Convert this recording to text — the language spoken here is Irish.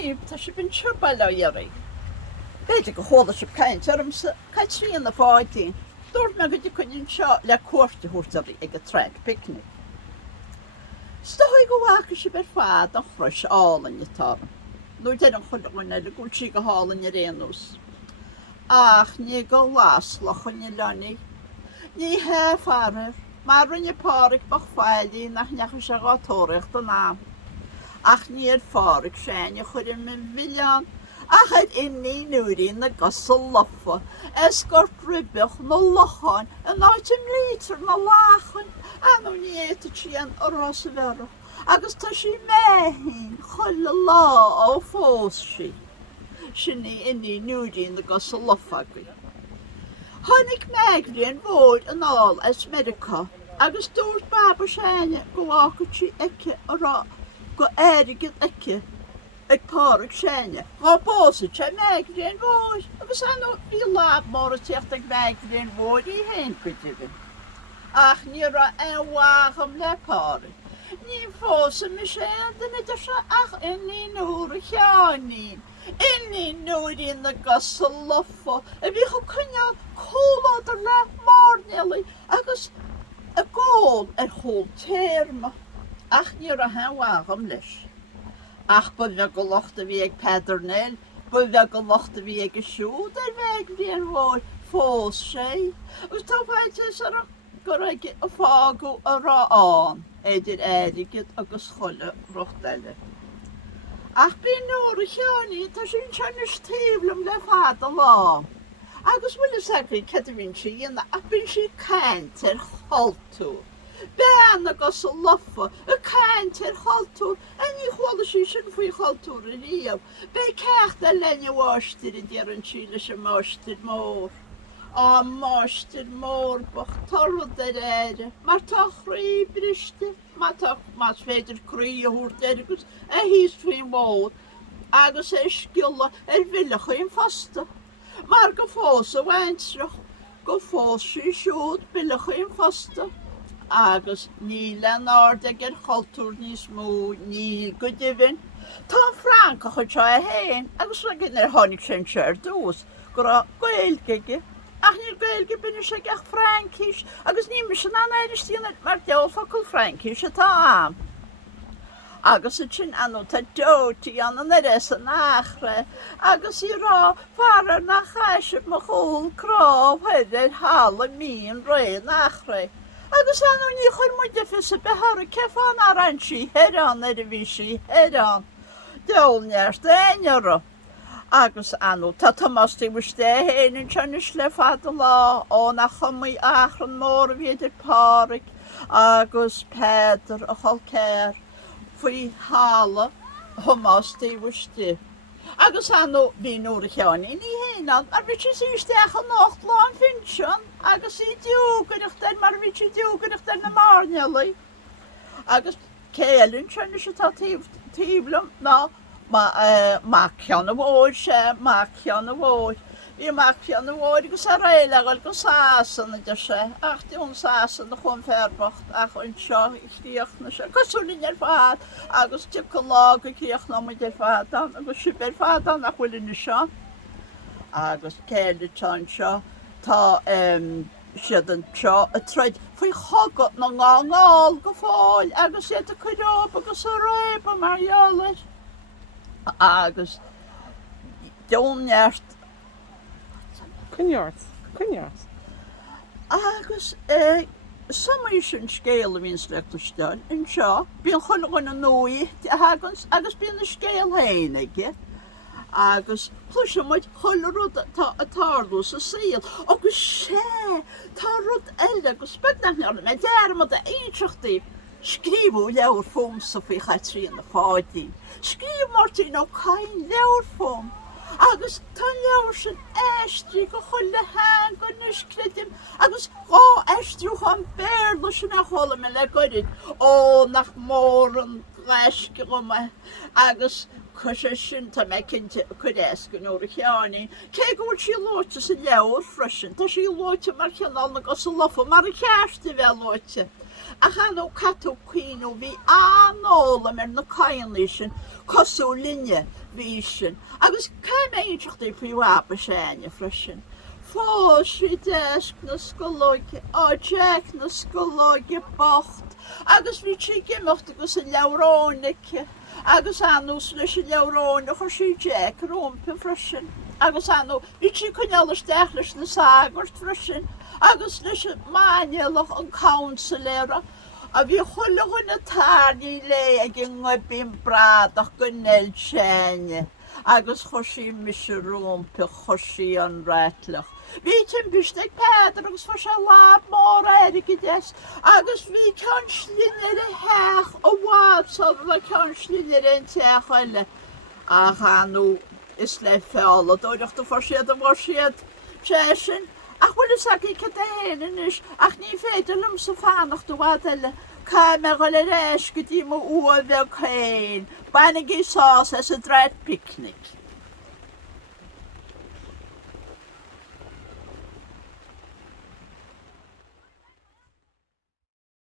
níomh tá si bin siúrbaile dhéirí. Beidir go hála si caint armsa cai tríon na fáidín. Dúirt me go dtí chuinn seo le cuairte thuirtaí ag go Traidphicnic. Stoigh go bhhacha si ber fad an chruis álainn atá. Nó dé an chuileáine le gúil si go hálainn ar réanús. Ach ní go Mhic Lochlainn leanaí. Ní he farir, mar rinne páric bach Féile nach necha se gátóireacht an ná. Ach níor fáric séine chuir me bhíleán. Ach het inni nuúí na gasal lofa, esgort ribech na locháin, an áitim lítar na láchan, anú níéta tían orás a vera. Agus tá si méhín chuile lá ó fós si. Sinní inni nuúí na gasal lofa go. Honnig Mairin bhóid an áil as Medica, agus dúirt baba séine go bháchatí eice ará go éirigid eice. Ag páric séine. Gá bósa sé Mairin bhóid, agus anú bhí láb mór a tíocht ag Mairin bhóid í hen cuidigin. Ach ní ra anhhacham le páric. Ní fósa mi sé den idir se ach inni nuair a cheannín. Inni nuair na gasal lofa, a bhí go cynneal cóladar le márnealaí, agus a gól hól téirma. Ach ní ra anhhacham leis. Ach bu bheith go lochta bhí ag Peidirnéil, bu bheith go lochta bhí ag siúd ar Mairin bhóid fós sé. Agus tá bhaite ar go raige a fágu a ráán, éidir éirigid agus cholle rochtaile. Ach bí nuair a cheannaí tá sin teannis tíblam le fad a lá. Agus bhfuil sacraí ceidirhín si dhéanana ach bíonn si caint ar choltú. Ben agus a lofa, a caint ar choltúr, a ní chóla sí sin faoi choltúr a riamh. Bé cecht a lenne bháistir i dtíar an sí leis a máistir mór. Á máistir mór bach tarrad ar éire, mar tá chrí briste, mar féidir chrí a thuairt agus a híos faoin mór, agus é sciúla ar bhuilechaín fasta. Mar go fós a bhaintrach, go fós sí siúd bhuilechaín fasta. Agus ní le náirde ar choltúr níos mó ní go dibhin. Tá Franca chu teo a héin, agus le gin ar tháinig sin séir dús, go ra Gailge. Ach níor Gailge bine sé ach Frankis, agus ní me sin an éidirtíanana mar deolfacail Frankis atá am. Agus a sin anú tá deotaí an éis an nachra, agus í rá farar na chaisib mo chúil cráb heidir hála míon ré nachra. Agus anú ní chuir muide fis a behar cefán ar an sí herán ar a bhí sí herán. Deolneart éineara. Agus anú tá tamastí bhuiste héanaan teannis le fad a lá ó na chumaí achran mór a bhíidir páric agus Péidir a cholcéir faoi hála tamastí bhuiste. Agus anú bhí nuair a cheannaí ní héanaan, ar bhí si sísteach an nacht láin finsean, agus í diúgaireachtain mar bhí si diúgaireachtain na márnealaí. Agus céalainn teannis atá tíblam ná má ceanna bhóid sé, má ceanna bhóid. Bhí má ceanna bhóid agus a réileáil go sásan idir sé, ach dún sásan na Chomhairle ach an seo chríochna sé. Cosúlinn ar fad agus tí go lá go críochna muid ar fadan, agus si ar fadan nach bhfuil na seo. Agus céile tean seo tá siad an seo a treid faoi chogad na ngáil go fáil, agus sé a chuireob agus a réib a marheolir. Agus deolneart Cuineart. agus samí sin scéal a bhíon Gaeltachta in seo, bíon chuileáin na nóí agus bíon na scéal héanaige. Agus pluise muid chuile rud a tardú sa síal, agus sé tá rud eile agus spedneachnearna me dearmad a éintreachtaí. Scríbú leabhar fóm sa faoi chaitríon na fáidín. Scríb martín ó cain leabhar fóm. Agus tá leabhar sin éistrí go chuil le hain go niscredim, agus gá éistriúch an béirla sin a chola me le goirid ó nach mór an gleisce go me, agus chuise sin tá me cinnte chuidéas go nóir a cheannaí. Cé go bhfuil sí láite sa leabhar freisin, tá sí láite mar cheanál na go sa lofa mar a cheasta bheith láite. A chanw catw cwynw fi anol am na cael sin, cosw linia fi sin. Agus cael meidrych di pwy wab y sian y ffrysin. Fos fi desk na sgolog, o Jack na sgolog y bocht. Agus fi chi gymocht agus y lawronic. Agus anws leis y lawronic o si Jack rwmp y ffrysin. Agus anw, fi chi cwnnelys dechlys na sagwrt ffrysin. Agus leis y manielach yn counselera. A fi chwilio hwn y tani le ag yngwybyn brad o'ch gynnel sian. Agus chosi mis y rwmp y chosi yn retlach. Fi ti'n bysdeg pedr agus fos a lab mor erig I des. Agus fi can slynir y hech o wab so'r la can slynir yn teach oile. A chanw isle Féile doedach dy fosiad y fosiad sesin. Ach wil is ag I cadén is. Ach ni fedel sy fanach dy wadele. Cael oile reis gyda mo ua fel cain. Bain ag I sos as y Traidphicnic.